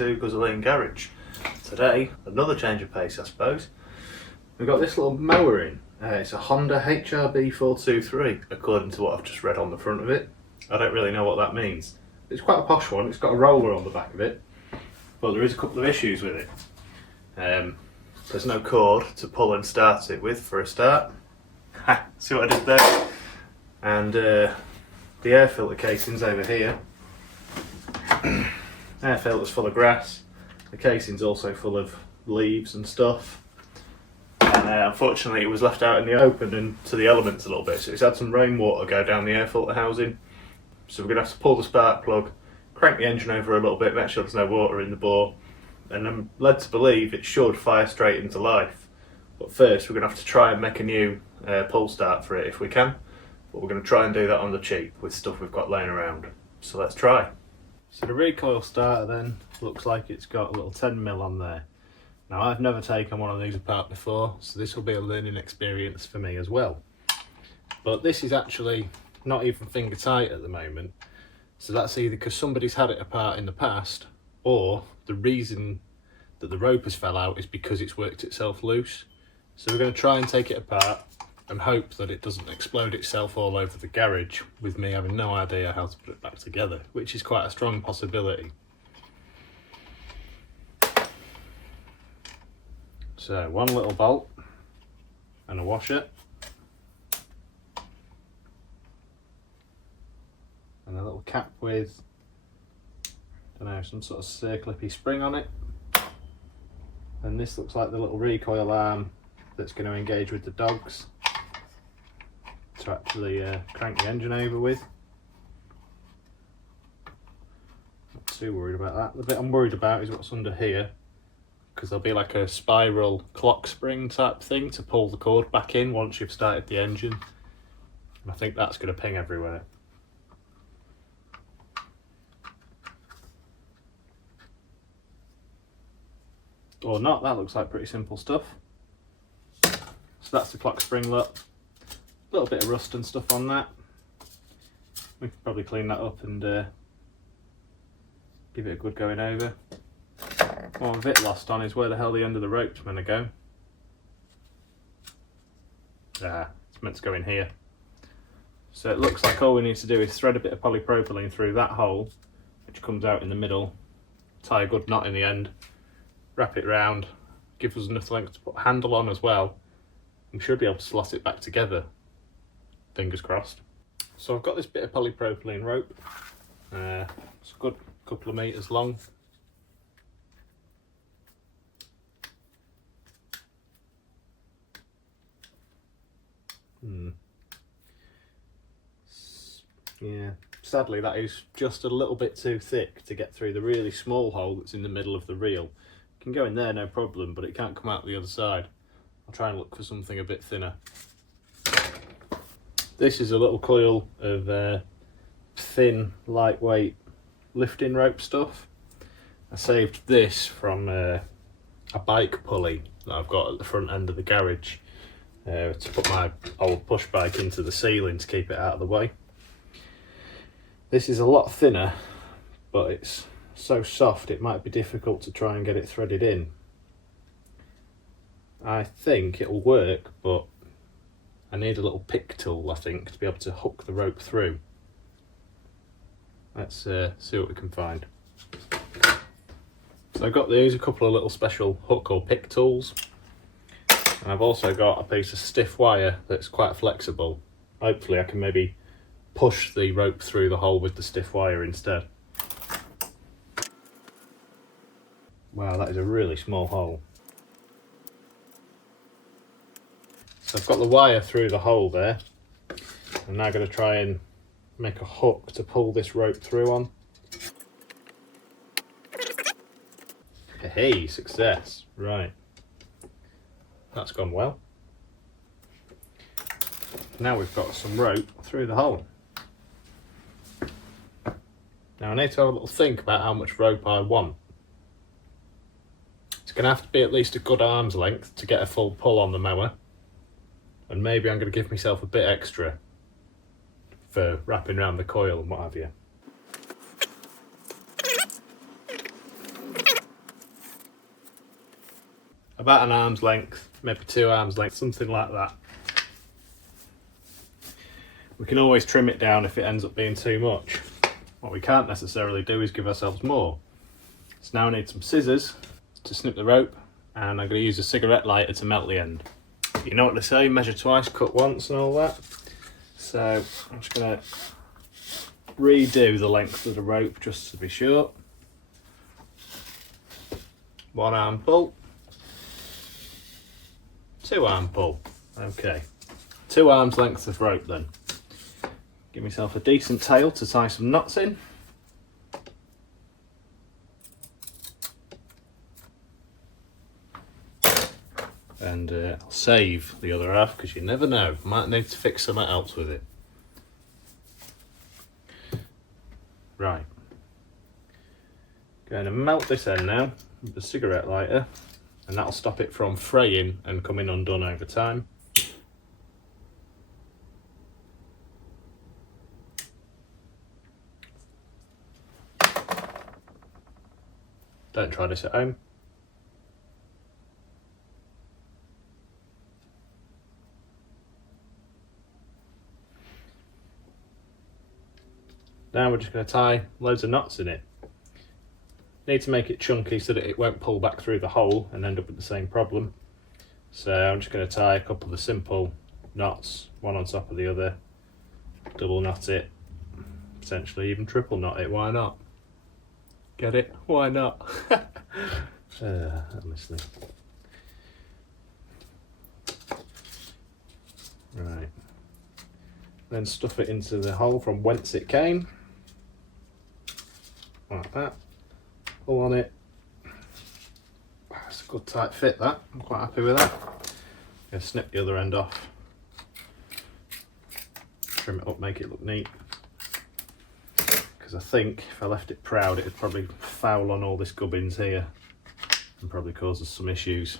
to Guzzoline Garage. Today, another change of pace I suppose. We've got this little mower in. It's a Honda HRB423 according to what I've just read on the front of it. I don't really know what that means. It's quite a posh one, it's got a roller on the back of it, but there is a couple of issues with it. There's no cord to pull and start it with for a start. See what I did there? And the air filter casing's over here. Air filter's full of grass. The casing's also full of leaves and stuff. And unfortunately it was left out in the open and to the elements a little bit, so it's had some rainwater go down the air filter housing. So we're going to have to pull the spark plug, crank the engine over a little bit, make sure there's no water in the bore, and I'm led to believe it should fire straight into life. But first we're going to have to try and make a new pull start for it if we can. But we're going to try and do that on the cheap with stuff we've got laying around. So let's try. So the recoil starter then looks like it's got a little 10mm on there. Now I've never taken one of these apart before, so this will be a learning experience for me as well. But this is actually not even finger tight at the moment. So that's either because somebody's had it apart in the past, or the reason that the rope has fell out is because it's worked itself loose. So we're going to try and take it apart and hope that it doesn't explode itself all over the garage with me having no idea how to put it back together, which is quite a strong possibility. So one little bolt and a washer and a little cap with, I don't know, some sort of circlippy spring on it. And this looks like the little recoil arm that's going to engage with the dogs to actually crank the engine over with. Not too worried about that. The bit I'm worried about is what's under here, because there'll be like a spiral clock spring type thing to pull the cord back in once you've started the engine. And I think that's going to ping everywhere. Or not, that looks like pretty simple stuff. So that's the clock spring lock. A little bit of rust and stuff on that. We could probably clean that up and give it a good going over. What I'm a bit lost on is where the hell the end of the rope's meant to go. It's meant to go in here. So it looks like all we need to do is thread a bit of polypropylene through that hole, which comes out in the middle, tie a good knot in the end, wrap it round, give us enough length to put a handle on as well. We should be able to slot it back together, fingers crossed. So I've got this bit of polypropylene rope. It's a good couple of meters long. Yeah, sadly that is just a little bit too thick to get through the really small hole that's in the middle of the reel. It can go in there no problem, but it can't come out the other side. I'll try and look for something a bit thinner. This is a little coil of thin, lightweight lifting rope stuff. I saved this from a bike pulley that I've got at the front end of the garage to put my old push bike into the ceiling to keep it out of the way. This is a lot thinner, but it's so soft it might be difficult to try and get it threaded in. I think it'll work, but I need a little pick tool, I think, to be able to hook the rope through. Let's see what we can find. So I've got these, a couple of little special hook or pick tools. And I've also got a piece of stiff wire that's quite flexible. Hopefully I can maybe push the rope through the hole with the stiff wire instead. Wow, that is a really small hole. So I've got the wire through the hole there. I'm now going to try and make a hook to pull this rope through on. Hey, success. Right. That's gone well. Now we've got some rope through the hole. Now I need to have a little think about how much rope I want. It's going to have to be at least a good arm's length to get a full pull on the mower. And maybe I'm going to give myself a bit extra for wrapping around the coil and what have you. about an arm's length, maybe 2 arms length, something like that. We can always trim it down if it ends up being too much. What we can't necessarily do is give ourselves more. So now I need some scissors to snip the rope, and I'm going to use a cigarette lighter to melt the end. You know what they say, measure twice, cut once and all that. So I'm just going to redo the length of the rope just to be sure. 1 arm pull, 2 arm pull. Okay, 2 arms length of rope then. Give myself a decent tail to tie some knots in. And I'll save the other half because you never know, might need to fix something else with it. Right, going to melt this end now with the cigarette lighter, and that'll stop it from fraying and coming undone over time. Don't try this at home. Now we're just going to tie loads of knots in it. Need to make it chunky so that it won't pull back through the hole and end up with the same problem. So I'm just going to tie a couple of simple knots, one on top of the other, double knot it, potentially even triple knot it, why not? Get it? Why not? Honestly. Right. Then stuff it into the hole from whence it came. Like that. Pull on it. That's a good tight fit, that. I'm quite happy with that. Gonna snip the other end off. Trim it up, make it look neat. Because I think if I left it proud, it'd probably foul on all this gubbins here and probably cause us some issues.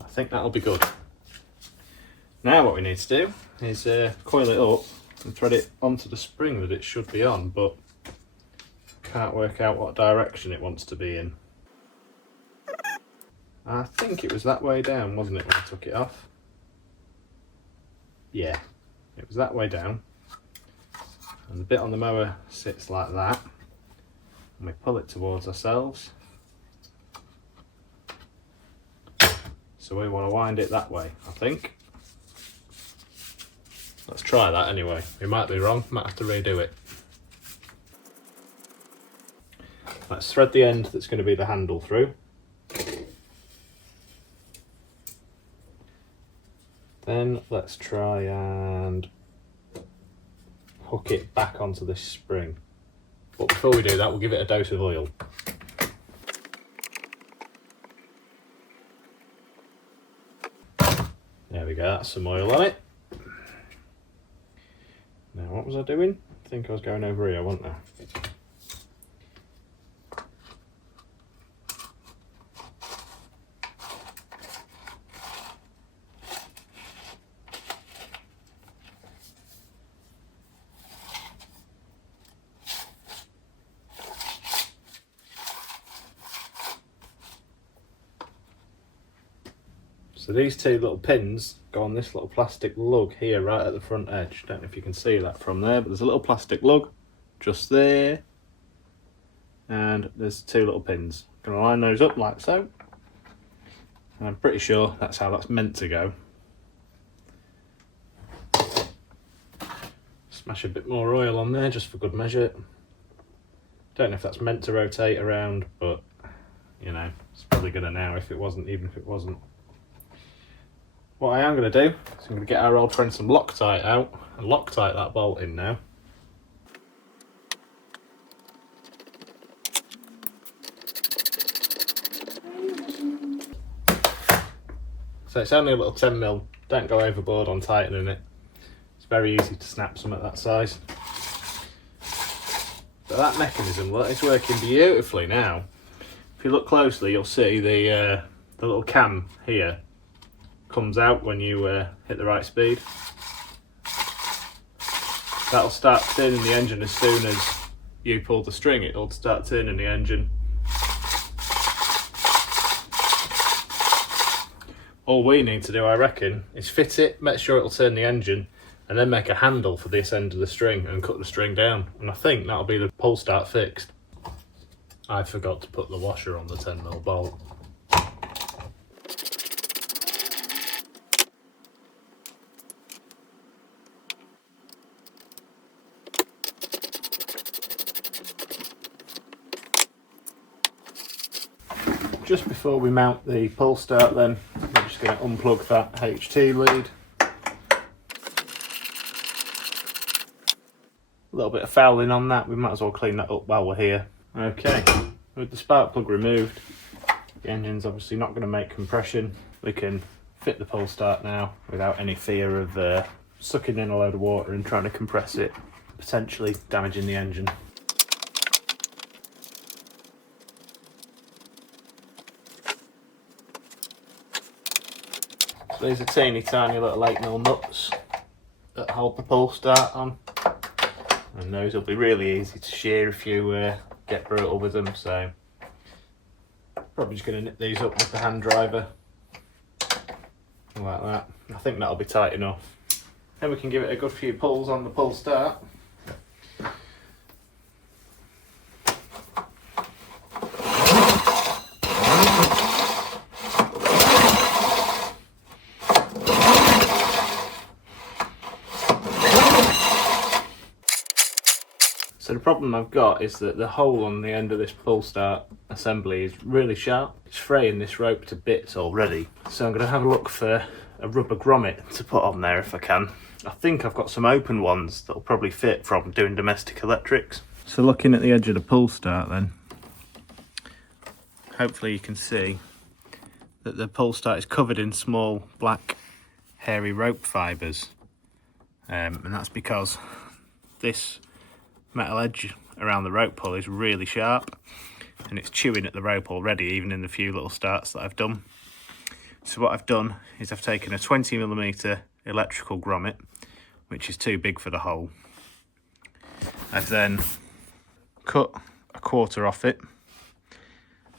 I think that'll be good. Now what we need to do is coil it up and thread it onto the spring that it should be on, but can't work out what direction it wants to be in. I think it was that way down, wasn't it, when I took it off? Yeah, it was that way down. And the bit on the mower sits like that. And we pull it towards ourselves. So we want to wind it that way, I think. Let's try that anyway. We might be wrong, might have to redo it. Let's thread the end that's going to be the handle through. Then let's try and hook it back onto this spring. But before we do that, we'll give it a dose of oil. There we go, that's some oil on it. Now what was I doing? I think I was going over here, wasn't I? So these 2 little pins go on this little plastic lug here right at the front edge. Don't know if you can see that from there, but there's a little plastic lug just there. And there's 2 little pins. Gonna line those up like so. And I'm pretty sure that's how that's meant to go. Smash a bit more oil on there just for good measure. Don't know if that's meant to rotate around, but you know, it's probably gonna now if it wasn't, even if it wasn't. What I am going to do is I'm going to get our old friend some Loctite out and Loctite that bolt in now. So it's only a little 10mm, don't go overboard on tightening it. It's very easy to snap some at that size. But that mechanism, well, it's working beautifully now. If you look closely, you'll see the little cam here comes out when you hit the right speed. That'll start turning the engine as soon as you pull the string. It'll start turning the engine. All we need to do, I reckon, is fit it, make sure it'll turn the engine, and then make a handle for this end of the string and cut the string down. And I think that'll be the pull start fixed. I forgot to put the washer on the 10mm bolt. Just before we mount the pull start then, we're just going to unplug that HT lead. A little bit of fouling on that, we might as well clean that up while we're here. Okay, with the spark plug removed, the engine's obviously not going to make compression. We can fit the pull start now without any fear of sucking in a load of water and trying to compress it, potentially damaging the engine. So these are teeny tiny little 8mm nuts that hold the pull start on, and those will be really easy to shear if you get brutal with them, so probably just going to nip these up with the hand driver like that. I think that'll be tight enough. Then we can give it a good few pulls on the pull start. So the problem I've got is that the hole on the end of this pull start assembly is really sharp. It's fraying this rope to bits already. So I'm going to have a look for a rubber grommet to put on there if I can. I think I've got some open ones that'll probably fit from doing domestic electrics. So looking at the edge of the pull start then, hopefully you can see that the pull start is covered in small black hairy rope fibres. And that's because this metal edge around the rope pull is really sharp and it's chewing at the rope already, even in the few little starts that I've done. So what I've done is I've taken a 20mm electrical grommet, which is too big for the hole. I've then cut a quarter off it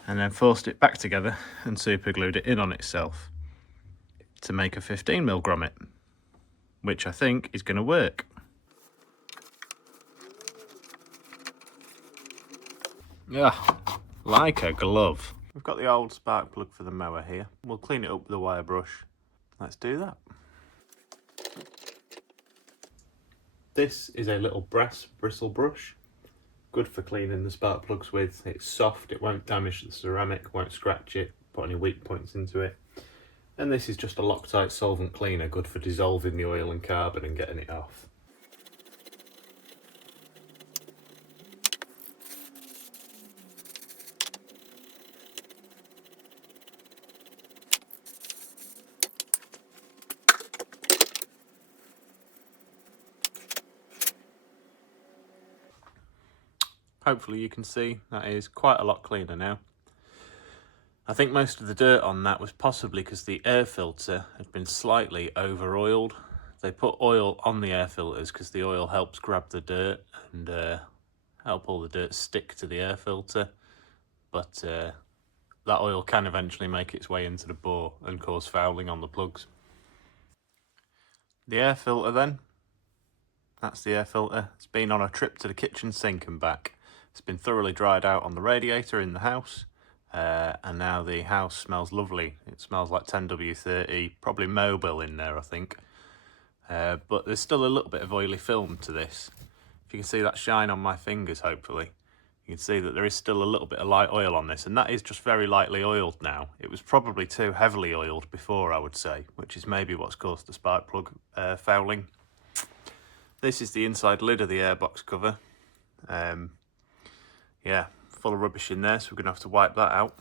and then forced it back together and super glued it in on itself to make a 15mm grommet, which I think is going to work. Yeah, like a glove. We've got the old spark plug for the mower here. We'll clean it up with a wire brush. Let's do that. This is a little brass bristle brush. Good for cleaning the spark plugs with. It's soft, it won't damage the ceramic, won't scratch it, put any weak points into it. And this is just a Loctite solvent cleaner, good for dissolving the oil and carbon and getting it off. Hopefully you can see that is quite a lot cleaner now. I think most of the dirt on that was possibly because the air filter had been slightly over oiled. They put oil on the air filters because the oil helps grab the dirt and help all the dirt stick to the air filter. But that oil can eventually make its way into the bore and cause fouling on the plugs. The air filter then, that's the air filter. It's been on a trip to the kitchen sink and back. It's been thoroughly dried out on the radiator in the house, and now the house smells lovely. It smells like 10W30, probably Mobile in there, I think. But there's still a little bit of oily film to this. If you can see that shine on my fingers, hopefully, you can see that there is still a little bit of light oil on this, and that is just very lightly oiled now. It was probably too heavily oiled before, I would say, which is maybe what's caused the spark plug fouling. This is the inside lid of the airbox cover. Yeah, full of rubbish in there, so we're going to have to wipe that out.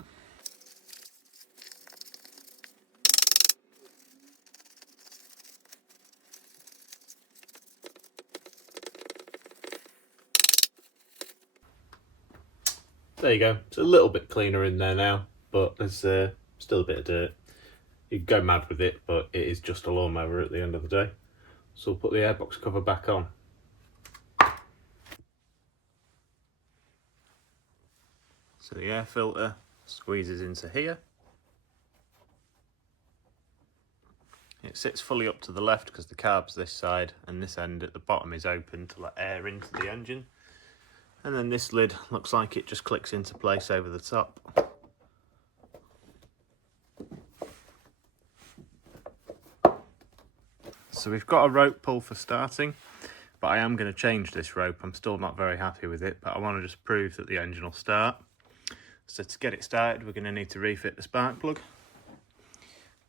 There you go. It's a little bit cleaner in there now, but there's still a bit of dirt. you can go mad with it, but it is just a lawnmower at the end of the day. So we'll put the airbox cover back on. So the air filter squeezes into here. It sits fully up to the left because the carb's this side, and this end at the bottom is open to let air into the engine. And then this lid looks like it just clicks into place over the top. So we've got a rope pull for starting, but I am going to change this rope. I'm still not very happy with it, but I want to just prove that the engine will start. So to get it started, we're going to need to refit the spark plug.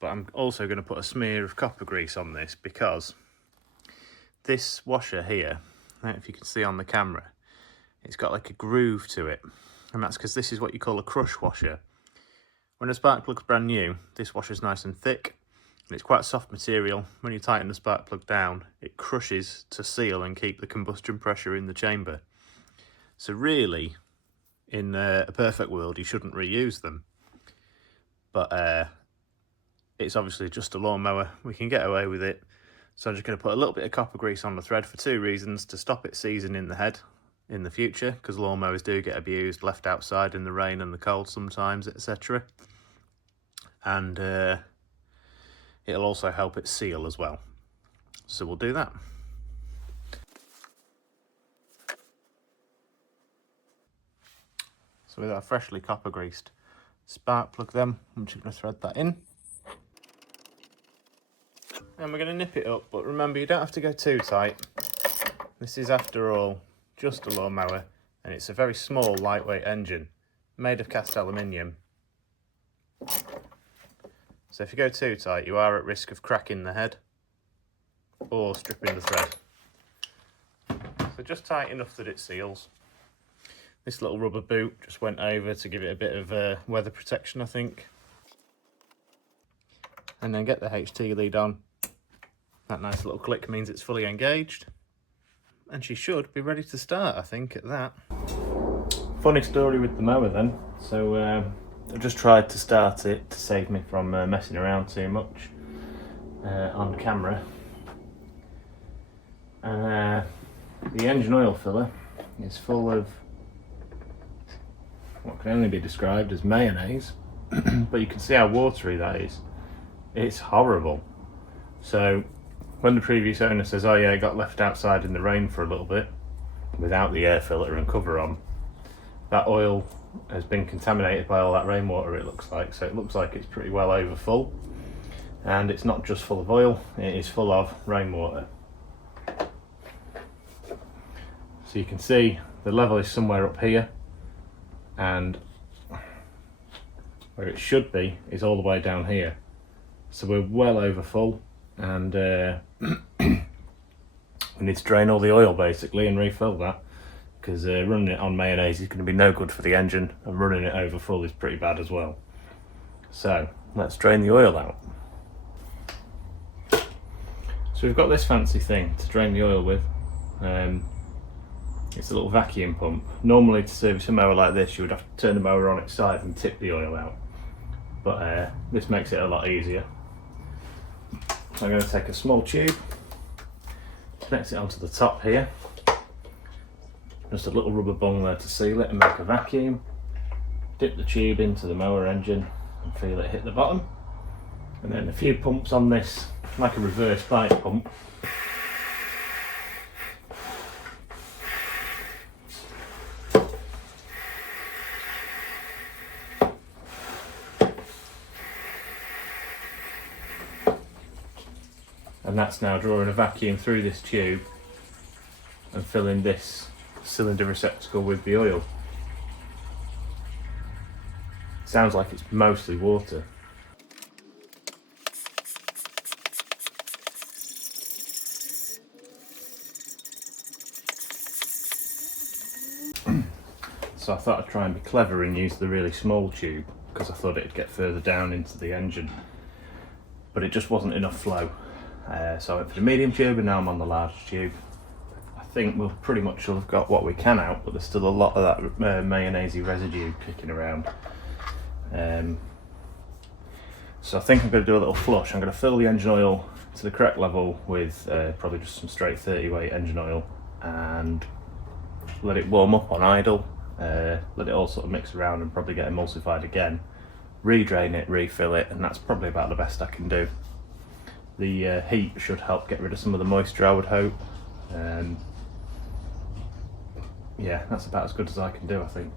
But I'm also going to put a smear of copper grease on this because this washer here, I don't know if you can see on the camera, it's got like a groove to it. And that's because this is what you call a crush washer. When a spark plug's brand new, this washer's nice and thick. And it's quite soft material. When you tighten the spark plug down, it crushes to seal and keep the combustion pressure in the chamber. So really, in a perfect world, you shouldn't reuse them. But it's obviously just a lawnmower. We can get away with it. So I'm just going to put a little bit of copper grease on the thread for two reasons: to stop it seizing in the head in the future, because lawnmowers do get abused, left outside in the rain and the cold sometimes, etc. And it'll also help it seal as well. So we'll do that. So with our freshly copper greased spark plug then, I'm just going to thread that in. And we're going to nip it up, but remember, you don't have to go too tight. This is, after all, just a lawnmower, and it's a very small, lightweight engine made of cast aluminium. So if you go too tight, you are at risk of cracking the head or stripping the thread. So just tight enough that it seals. This little rubber boot just went over to give it a bit of weather protection, I think. And then get the HT lead on. That nice little click means it's fully engaged. And she should be ready to start, I think, at that. Funny story with the mower then. So I just tried to start it to save me from messing around too much on camera. And the engine oil filler is full of what can only be described as mayonnaise. But you can see how watery that is. It's horrible. So when the previous owner says, oh yeah, it got left outside in the rain for a little bit without the air filter and cover on, that oil has been contaminated by all that rainwater, it looks like. So it looks like it's pretty well over full. And it's not just full of oil, it is full of rainwater. So you can see the level is somewhere up here, and where it should be is all the way down here. So we're well over full, and we need to drain all the oil basically and refill that, because running it on mayonnaise is going to be no good for the engine, and running it over full is pretty bad as well. So let's drain the oil out. So we've got this fancy thing to drain the oil with. It's a little vacuum pump. Normally to service a mower like this you would have to turn the mower on its side and tip the oil out, but this makes it a lot easier. So I'm going to take a small tube, connect it onto the top here, just a little rubber bung there to seal it and make a vacuum, dip the tube into the mower engine and feel it hit the bottom, and then a few pumps on this, like a reverse bike pump. And that's now drawing a vacuum through this tube and filling this cylinder receptacle with the oil. Sounds like it's mostly water. So I thought I'd try and be clever and use the really small tube, because I thought it'd get further down into the engine, but it just wasn't enough flow. So I went for the medium tube, and now I'm on the large tube. I think we'll pretty much have got what we can out, but there's still a lot of that mayonnaise residue kicking around. So So I think I'm going to do a little flush. I'm going to fill the engine oil to the correct level with probably just some straight 30 weight engine oil and let it warm up on idle, let it all sort of mix around and probably get emulsified again, re-drain it, refill it, and that's probably about the best I can do. The heat should help get rid of some of the moisture, I would hope. Yeah, that's about as good as I can do, I think.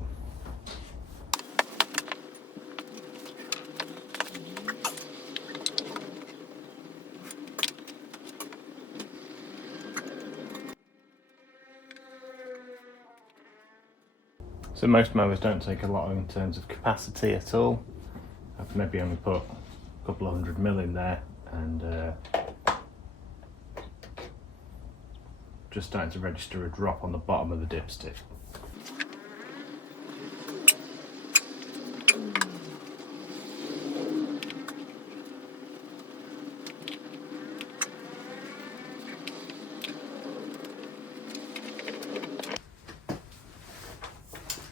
So most mowers don't take a lot in terms of capacity at all. I've maybe only put a couple of 100 ml in there, and just starting to register a drop on the bottom of the dipstick.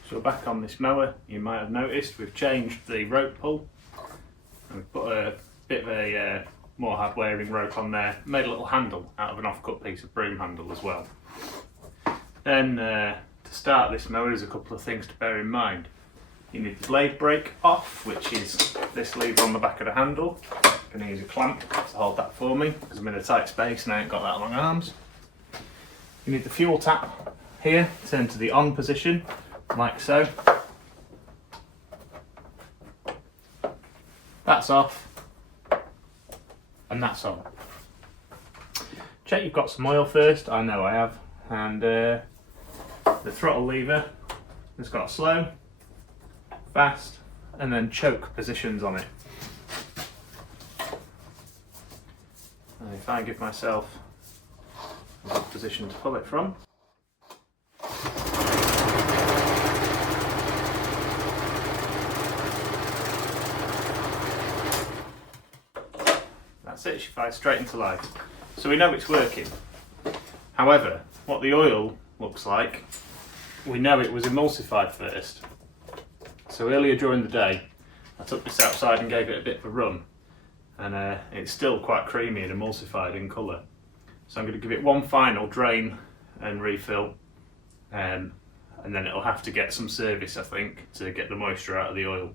So back on this mower, you might have noticed we've changed the rope pull, and we've put a bit of a more hard wearing rope on there, made a little handle out of an off-cut piece of broom handle as well. Then to start this mower, there's a couple of things to bear in mind. You need the blade brake off, which is this lever on the back of the handle. I'm going to use a clamp to hold that for me because I'm in a tight space and I ain't got that long arms. You need the fuel tap here, turn to the on position, like so. That's off, and that's on. Check you've got some oil first, I know I have, and the throttle lever has got slow, fast, and then choke positions on it. And if I give myself a good position to pull it from, that's it, she fires straight into life. So we know it's working. However, what the oil looks like, we know it was emulsified first. So earlier during the day, I took this outside and gave it a bit of a run, and it's still quite creamy and emulsified in colour. So I'm going to give it one final drain and refill, and then it'll have to get some service, I think, to get the moisture out of the oil.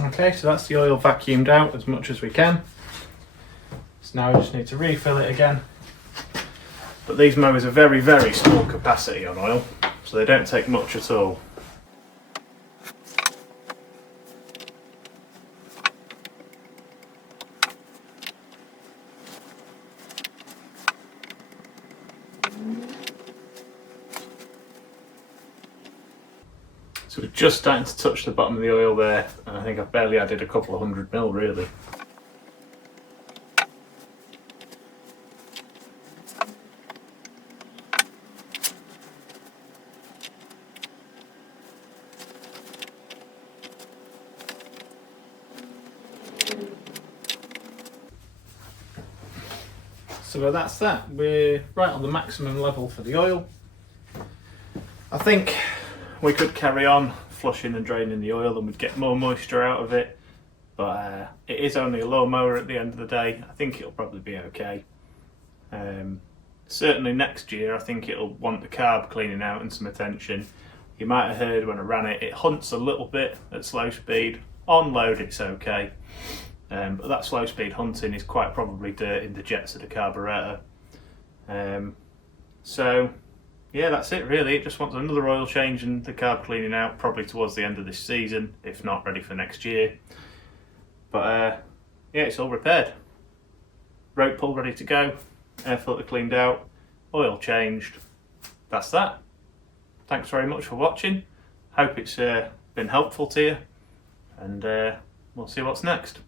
Okay, so that's the oil vacuumed out as much as we can. So now we just need to refill it again. But these mowers are very, very small capacity on oil, so they don't take much at all. So we're just starting to touch the bottom of the oil there, and I think I've barely added a couple of 100 ml really. So that's that. We're right on the maximum level for the oil. I think we could carry on flushing and draining the oil and we'd get more moisture out of it, but it is only a lawnmower at the end of the day. I think it'll probably be okay. Certainly next year I think it'll want the carb cleaning out and some attention. You might have heard when I ran it, it hunts a little bit at slow speed. On load it's okay, but that slow speed hunting is quite probably dirting the jets of the carburetor. So yeah, that's it really. It just wants another oil change and the carb cleaning out probably towards the end of this season, if not ready for next year. But yeah, it's all repaired. Rope pull ready to go, air filter cleaned out, oil changed. That's that. Thanks very much for watching. Hope it's been helpful to you, and we'll see what's next.